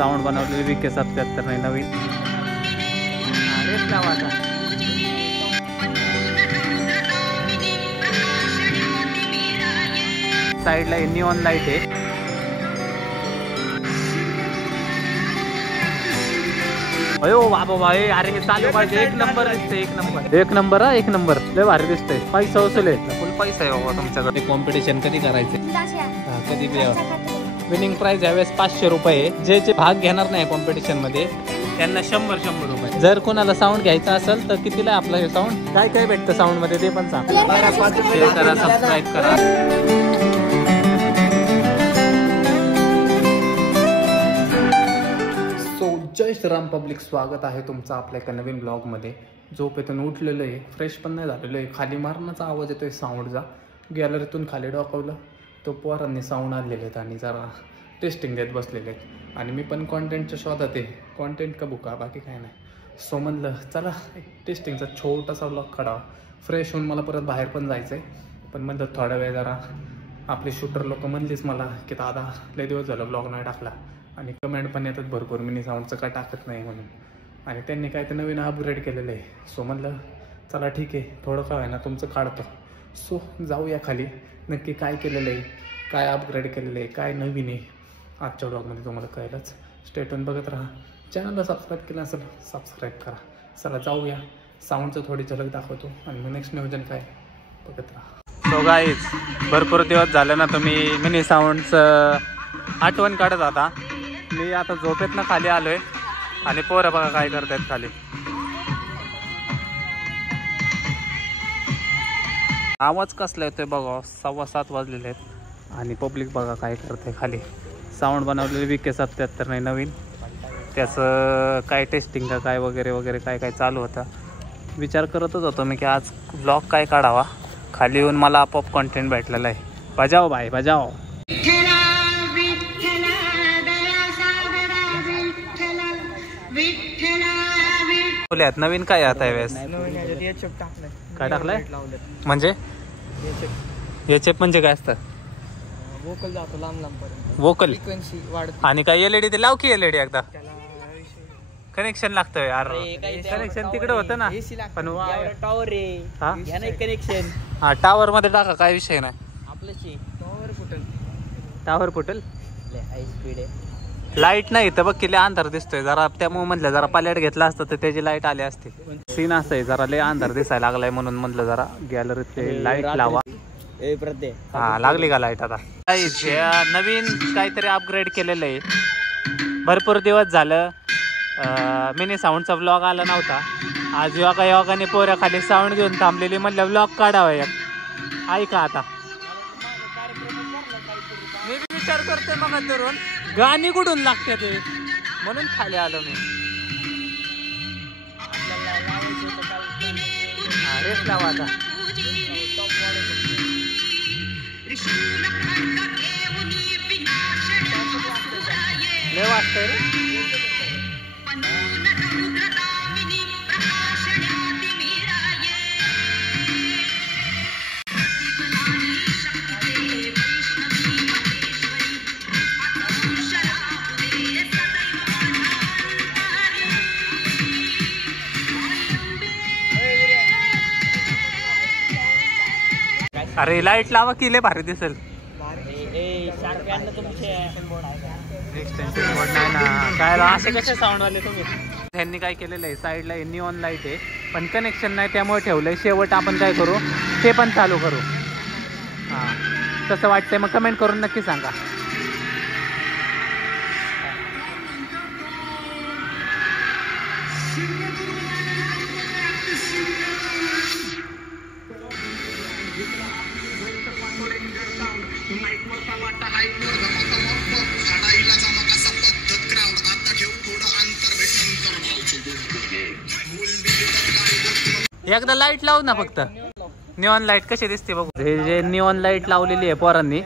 Sound बनवलेली VK 77 नाही नवीन. साईडला निऑन लाईट आहे. अयो बाबा भाई, अरे हे चालू पाहिजे. एक नंबर दिसते, एक नंबर, एक नंबर हा, एक नंबर. लय भारी दिसतंय. पैसा वसुले, फुल पैसा आहे बाबा तुमच्याकडे. कॉम्पिटिशन कधी करायचे? कधी विनिंग प्राइस यावेळेस 500 रुपये. जे भाग घेणार नाही कॉम्पिटिशन मध्ये त्यांना 100 रुपये. जर कोणाला साऊंड घ्यायचा असेल तर कितीला आपलं हे साऊंड? काय काय भेटतं साऊंड मध्ये ते पण सांग. शेअर करा, सबस्क्राईब करा. जय श्रीराम पब्लिक, स्वागत आहे तुमचं आपल्या एका नवीन ब्लॉगमध्ये. झोपेतून उठलेलं आहे, फ्रेश पण नाही झालेलं आहे. खाली मारण्याचा आवाज येतोय साऊंडचा. गॅलरीतून खाली डोकावलं तो पोरांनी साऊंड आणलेले आहेत आणि जरा टेस्टिंग देत बसलेले आहेत. आणि मी पण कॉन्टेंटच्या शोधात आहे. कॉन्टेंट का बुका, बाकी काय नाही. सो म्हणलं चला एक टेस्टिंगचा छोटासा ब्लॉग काढावा. फ्रेश होऊन मला परत बाहेर पण जायचं आहे. पण म्हणलं थोडा वेळ जरा आपले शूटर लोक म्हणलीच मला की दादा लय दिवस झालं ब्लॉग नाही टाकला. आणि कमेंट पण येतात भरपूर, मिनी साऊंडचं का टाकत नाही म्हणून. आणि त्यांनी काय ते नवीन अपग्रेड केलेलं आहे. सो म्हणलं चला ठीक आहे, थोडं काय ना तुमचं काढतो. सो जाऊया खाली, नक्की काय केलेलं आहे, काय अपग्रेड केलेलं आहे, काय नवीन आहे आजच्या ब्लॉगमध्ये तुम्हाला कळलंच. स्टेटून बघत राहा. चॅनलला सबस्क्राईब केलं असेल सबस्क्राईब करा. चला जाऊया, साऊंडचं थोडी झलक दाखवतो आणि मग नेक्स्ट नियोजन काय बघत राहा. सो गाईज, भरपूर दिवस झाले ना तुम्ही मिनी साऊंडचं आठवण काढत आता. मी आता झोपेतनं खाली आलोय आणि पोरं बघा काय करतायत खाली. आवाज कसला येतोय बघा. 7:15 वाजलेले आहेत आणि पब्लिक बघा काय करते खाली. साऊंड बनवलेली VK 77 नाही नवीन. त्याचं काय टेस्टिंग का काय वगैरे वगैरे काय काय चालू होतं. विचार करतच होतो मी की आज ब्लॉग काय काढावा. खाली येऊन मला आपोआप कॉन्टेंट भेटलेला आहे. बजाव भाई बजाव. नवीन काय आता यावेळेस? काय टाकलंय म्हणजे? एचएफ म्हणजे काय असतं? वोकल जातो लांब लांब पर्यंत. वोकल आणि काय LED ते लाव की LED एकदा. कनेक्शन लागतं यार. कनेक्शन तिकडे होतं ना पण टॉवर आहे कनेक्शन. हा टॉवर मध्ये टाका, काय विषय नाही. आपलं टॉवर फुटल. लाईट नाही तर बघ किती अंधार दिसतोय जरा. त्यामुळे म्हणलं जरा पालेट घेतला असतं तर त्याची लाईट आली असते. सीन असं आहे, जरा लय अंधार दिसायला लागलाय म्हणून म्हणलं जरा गॅलरीत लाईट लावा. हा लागली का लाईट? आता नवीन काहीतरी अपग्रेड केलेलं आहे. भरपूर दिवस झालं मिनी साऊंडचा ब्लॉग आला नव्हता. आज योगाने पोऱ्या खाली साऊंड घेऊन थांबलेली, म्हणलं ब्लॉग काढावा एक. ऐका आता मी विचार करते मग धरून गाणी कुठून लागते ते म्हणून खाली आलो मी. रेस लावा आता. लय वाटतंय रे. अरे लाईट लावा की लय भारी दिसेल. एक्सटेन्शन बोर्ड नाही ना काय. असे कसे साऊंड वाले तुम्ही? ह्यांनी काय केलेलं आहे, साईडला निऑन लाईट आहे पण कनेक्शन नाही त्यामुळे ठेवलंय. शेवट आपण काय करू ते पण चालू करू. हां कसं वाटतंय मग कमेंट करून नक्की सांगा. एकदा लाईट लावू ना फक्त. निऑन लाईट कशी दिसते बघू. हे जे निऑन लाईट लावलेली आहे पोरांनी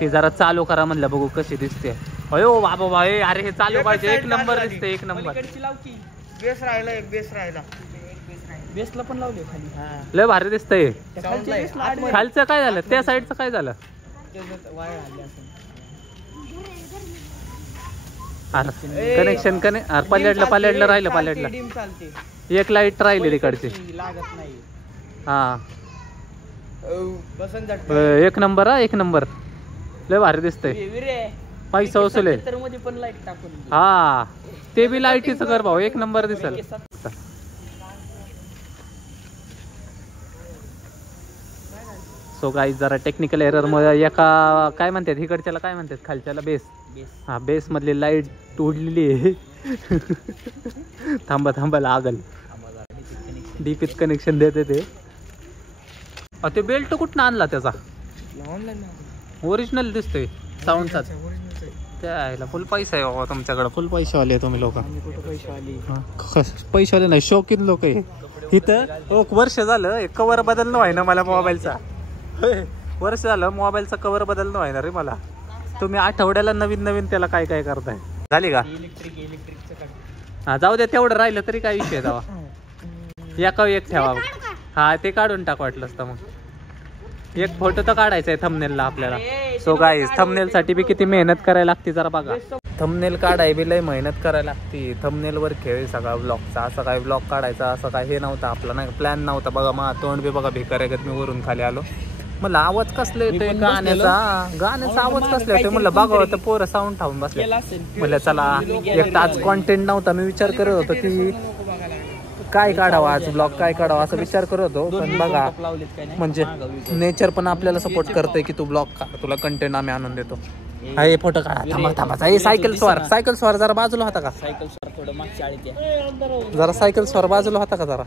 ती जरा चालू करा म्हणलं, बघू कशी दिसते. अयो बाबा भाई, अरे हे चालू पाहिजे. एक नंबर दिसते, एक नंबर. बेस राहिला, एक बेस राहिला. बेसला पण लावले खाली. लय भारी दिसतंय. खालचं काय झालं? त्या साईडचं काय झालं? कनेक्शन पल्याडला राहिलं पल्याडला एक लाईट राहिली तिकडची हा एक नंबर हा एक नंबर लय भारी दिसतंय पैसा वसूल हा ते बी लाईटीचं कर भाऊ एक नंबर दिसल सो गाईज जरा टेक्निकल एरर मध्ये एका काय म्हणतात इकडच्याला काय म्हणतात खालच्याला बेस हा बेस मधली लाईट उडलेली आहे थांबा लागल डीपीत कनेक्शन देते ते बेल्ट कुठं आणला त्याचा ओरिजिनल दिसतोय साऊंडचा त्याला फुल पैसा आहे बाबा तुमच्याकडे फुल पैसेवाले तुम्ही लोक पैसेवाले नाही शौकीन लोक आहे इथं वर्ष झालं कवर बदलणं आहे ना मला मोबाईलचा वर्ष झालं मोबाईलचा कवर बदलणं आहे ना रे मला तुम्ही आठवड्याला नवीन त्याला काय करताय झाली का हा जाऊ दे तेवढं राहिलं तरी काय विषय जावा एक ठेवा हा ते काढून टाक वाटलं असतं मग एक फोटो तर काढायचा आहे थंबनेलला आपल्याला सो गाईज थंबनेल साठी बी किती मेहनत करायला लागते जरा बघा थंबनेल काढाय बी लय मेहनत करायला लागते थंबनेल वर खेळ सगळा ब्लॉगचा असं काय ब्लॉग काढायचा असं काय हे नव्हतं आपला नाही प्लॅन नव्हता बघा मा तोंड बी बघा भिकाऱ्यागत मी वरून खाली आलो मला आवाज कसला येतोय गाण्याचा आवाज कसला येतोय म्हणलं बघावं तर पोरं साऊंड ठाऊन बसले म्हणलं चला एक आज कॉन्टेंट नव्हता मी विचार करत होतो की काय काढावा आज ब्लॉग काय काढावा असं विचार करत होतो पण बघा म्हणजे नेचर पण आपल्याला सपोर्ट करतंय की तू ब्लॉग काढ तुला कंटेंट आम्ही आणून देतो हे फोटो काढा थांबा सायकल स्वार जरा बाजूला होता का जरा सायकल स्वार बाजूला होता का जरा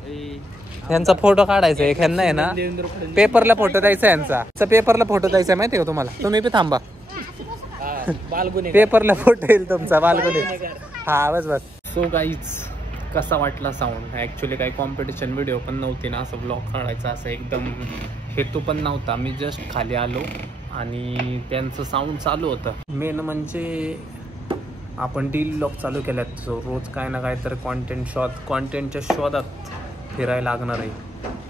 यांचा फोटो काढायचा एक ह्यांना आहे ना पेपरला फोटो द्यायचा यांचा पेपरला फोटो द्यायचा माहितीये का तुम्हाला तुम्ही बी थांबा पेपरला फोटो येईल तुमचा बालगुने हा बस सो गाईज कसा वाटला साऊंड ऍक्च्युली काही कॉम्पिटिशन व्हिडिओ पण नव्हती ना असं ब्लॉग काढायचा असं एकदम हेतू पण नव्हता मी जस्ट खाली आलो आणि त्यांचं साऊंड चालू होतं मेन म्हणजे आपण डील ब्लॉग चालू केल्यात सो रोज काय ना काय तर कॉन्टेंटच्या शोधात फिरायला लागणार आहे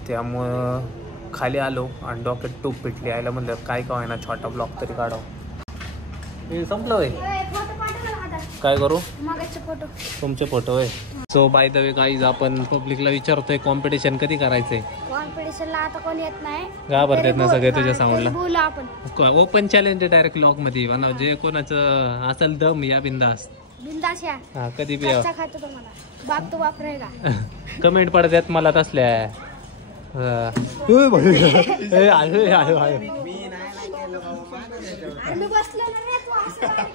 त्यामुळं खाली आलो आणि डोक्यात टूप पिटली आयला म्हणलं काय ना छोटा ब्लॉग तरी काढावं हे संपलं होय काय करू तुमचे फोटो आहे so by the way guys आपण पब्लिकला विचारतोय कॉम्पिटिशन कधी करायचंय कॉम्पिटिशनला आता कोण येत नाही घाबरतात ना सगळे तुझ्या साऊंडला ओपन चॅलेंज डायरेक्ट ब्लॉग मध्ये म्हणा जे कोणाचं असेल दम या बिंदास हा कधी बी बाप तो बाप रहेगा कमेंट पडतात मला तसल्या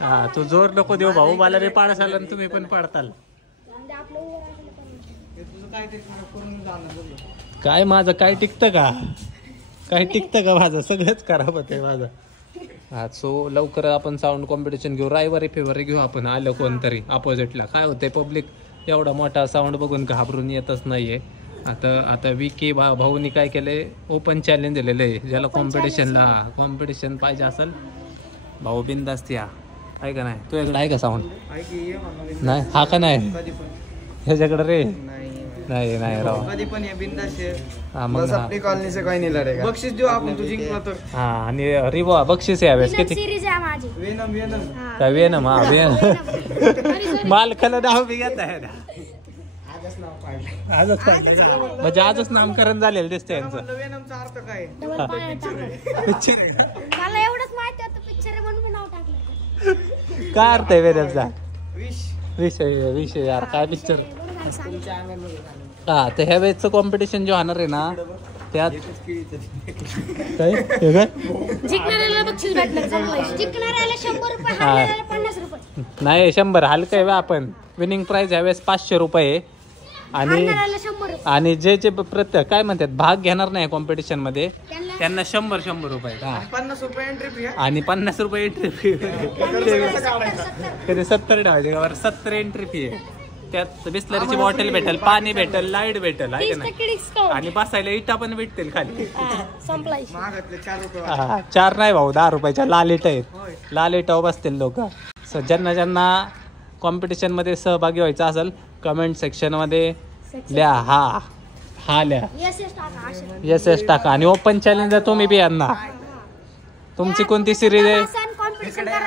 हा तू जोर नको देऊ भाऊ मला रे पाडस आला तुम्ही पण पडताल काय माझं काय टिकतं का माझं सगळंच खराब होतंय माझं हा सो लवकर आपण साऊंड कॉम्पिटिशन घेऊ रविवारी फेब्रुवारी घेऊ आपण आलं कोणतरी अपोजिटला काय होतंय पब्लिक एवढा मोठा साऊंड बघून घाबरून येतच नाहीये आता विकी भाऊनी काय केलंय ओपन चॅलेंज दिलेलं आहे ज्याला कॉम्पिटिशन पाहिजे असेल भाऊ बिंदास्त या आहे का नाही तुझ्याकडे आहे का साऊंड नाही हा का नाही ह्याच्याकडे रे नाही राव कधी पण ये बिंदास हा मग आपली कॉलनी से काही नाही लढेगा बक्षीस देऊ आपण तू जिंकला तर हा आणि रिवा बक्षीस यावेळेस किती काय वेनम हा वेनम मालकाला नाव बी घेत आहे ना म्हणजे आजच नामकरण झालेलं दिसतंय यांचं वेनमचा अर्थ काय मला एवढंच माहिती होतं पिक्चर म्हणून नाव टाकलं काय अर्थ आहे वेनमचा विषय यार काय पिक्चर हा तर ह्या वेळेचं कॉम्पिटिशन जे होणार आहे ना त्यात काय जिंकणाऱ्याला बक्षीस भेटणार जिंकणाऱ्याला 100 रुपये हारणाऱ्याला 50 रुपये नाही 100 हलकं आहे आपण विनिंग प्राइज ह्यावेळेस 500 रुपये आणि जे प्रत्येक काय म्हणतात भाग घेणार नाही कॉम्पिटिशन मध्ये त्यांना 100 रुपये 50 रुपये एंट्री फी आणि 50 रुपये एंट्री फी कधी 70 ठेवायचे का 70 एंट्री फी आहे त्यात बिस्लरीची बॉटल भेटेल पाणी भेटेल लाईट भेटेल आहे का नाही आणि बसायला इटा पण भेटतील खाली 4 नाही भाऊ 10 रुपयाच्या लाल इटा आहेत लाल इटावर बसतील लोक ज्यांना कॉम्पिटिशन मध्ये सहभागी व्हायचं असेल कमेंट सेक्शन मध्ये लिहा हा लिहा यस टाका आणि ओपन चॅलेंज तुम्ही बी यांना तुमची कोणती सिरीज आहे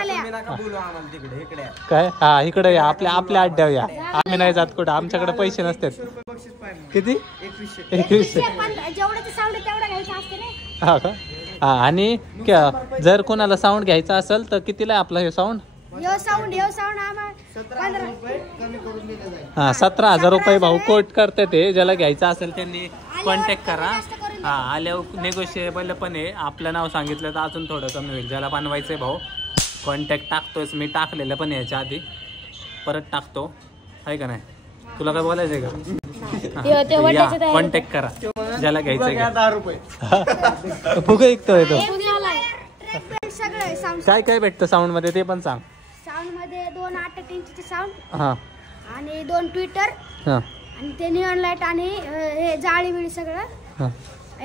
बोलू आम्हाला तिकडे इकडे काय हा इकडे या आपल्या अड्ड्यावर या आम्ही नाही जात कुठं आमच्याकडे पैसे नसतात बक्षीस पाहिजे किती 2100 जेवढं साऊंड तेवढं घ्यायचं असते ना. हा का हा आणि जर कोणाला साऊंड घ्यायचा असेल तर कितीला आहे आपला हे साऊंड यो साऊंड आम्हाला 17,000 रुपये कमी करून दिले जाईल. हा 17,000 रुपये भाऊ कोट करते ते ज्याला घ्यायचं असेल त्यांनी कॉन्टॅक्ट करा. हा आल्यावर नेगोशिएबल पण आहे आपलं नाव सांगितलं तर अजून थोडं कमी होईल ज्याला बनवायचंय भाऊ कॉन्टॅक्ट टाकतोयच मी टाकलेलं पण याच्या आधी परत टाकतो आहे का नाही तुला काय बोलायचंय का कॉन्टॅक्ट करा ज्याला घ्यायचंय 10 रुपये फुगे ऐकतोय तो सगळं साऊंड काय काय भेटतं साऊंड मध्ये ते पण सांग. साऊंड मध्ये 2 8 इंचचे साऊंड हा आणि 2 ट्विटर हा आणि ते निऑन लाईट आणि हे जाळी बिळी सगळं हा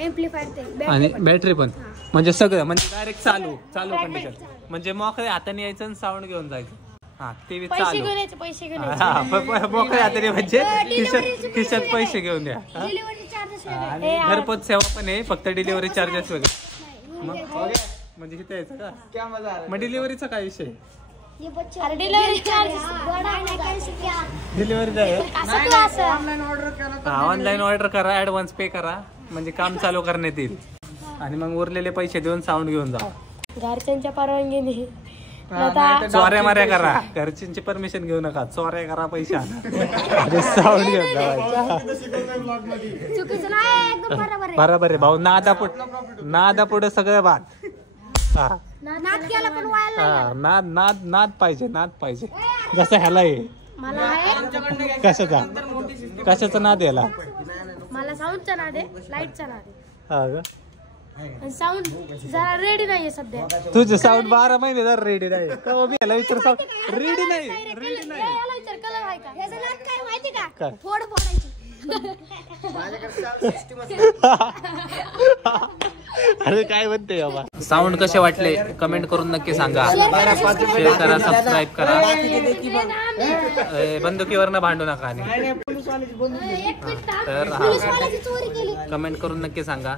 एम्प्लिफायर ते आणि battery पण. बॅटरी पण म्हणजे सगळं म्हणजे डायरेक्ट चालू कंडिशन म्हणजे मोकळे हाताने यायचं आणि साऊंड घेऊन जायचं. हा टीव्ही चालू पैसे हा मोकळे हाताने म्हणजे खिशात पैसे घेऊन द्या. डिलिव्हरी चार्जेस आणि घरपोच सेवा पण आहे फक्त डिलिव्हरी चार्जेस वगैरे मग म्हणजे इथे यायचं का क्या मजा आला. मग डिलिव्हरीचा काय विषय डिलिव्हरी चार्जेस डिलिव्हरीचा आहे ऑनलाईन ऑर्डर केला ऑनलाईन ऑर्डर करा ऍडव्हान्स पे करा म्हणजे काम चालू करण्यात येईल आणि मग उरलेले पैसे देऊन साऊंड घेऊन जा. घरच्यांच्या परवानगीने चोऱ्या माऱ्या करा घरच्यांची परमिशन घेऊ नका चोऱ्या करा पैसे आणा साऊंड घेऊन जा. चुकीचं नाही एकदम बरोबर आहे. बरोबर आहे भाऊ नादा पुढे सगळं बाद. हा नाद केला पण व्हायला हा नाद पाहिजे जसं ह्याला आहे मला आहे कशाचा नाद याला मला साऊंडचा नाद आहे लाईटचा नाद आहे हा का साऊंड जरा रेडी नाहीये सध्या तुझे साऊंड 12 महिने जर रेडी नाही याला विचार साऊंड रेडी नाही याला विचार कलर आहे का ह्याचं नाद काय माहिती का काय? फोड फोडायची अरे काय म्हणते बाबा साऊंड कसे वाटले कमेंट करून नक्की सांगा. शेअर करा सबस्क्राईब करा बंदुकीवरनं भांडू नका आणि तर कमेंट करून नक्की सांगा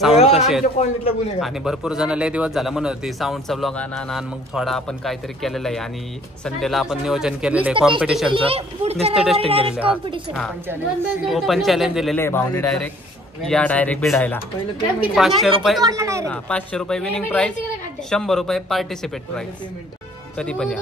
साऊंड कसे आहेत आणि भरपूर जण लय दिवस झाला म्हणत होते साऊंडचा ब्लॉग आणा मग थोडा आपण काहीतरी केलेलं आहे आणि संडेला आपण नियोजन केलेलं आहे कॉम्पिटिशनचं नुसतं टेस्टिंग केलेलं आहे. ओपन चॅलेंज दिलेलं आहे भावनी डायरेक्ट भिडायला 500 रुपये विनिंग प्राइस 100 रुपये पार्टिसिपेट प्राइस कधी पण या.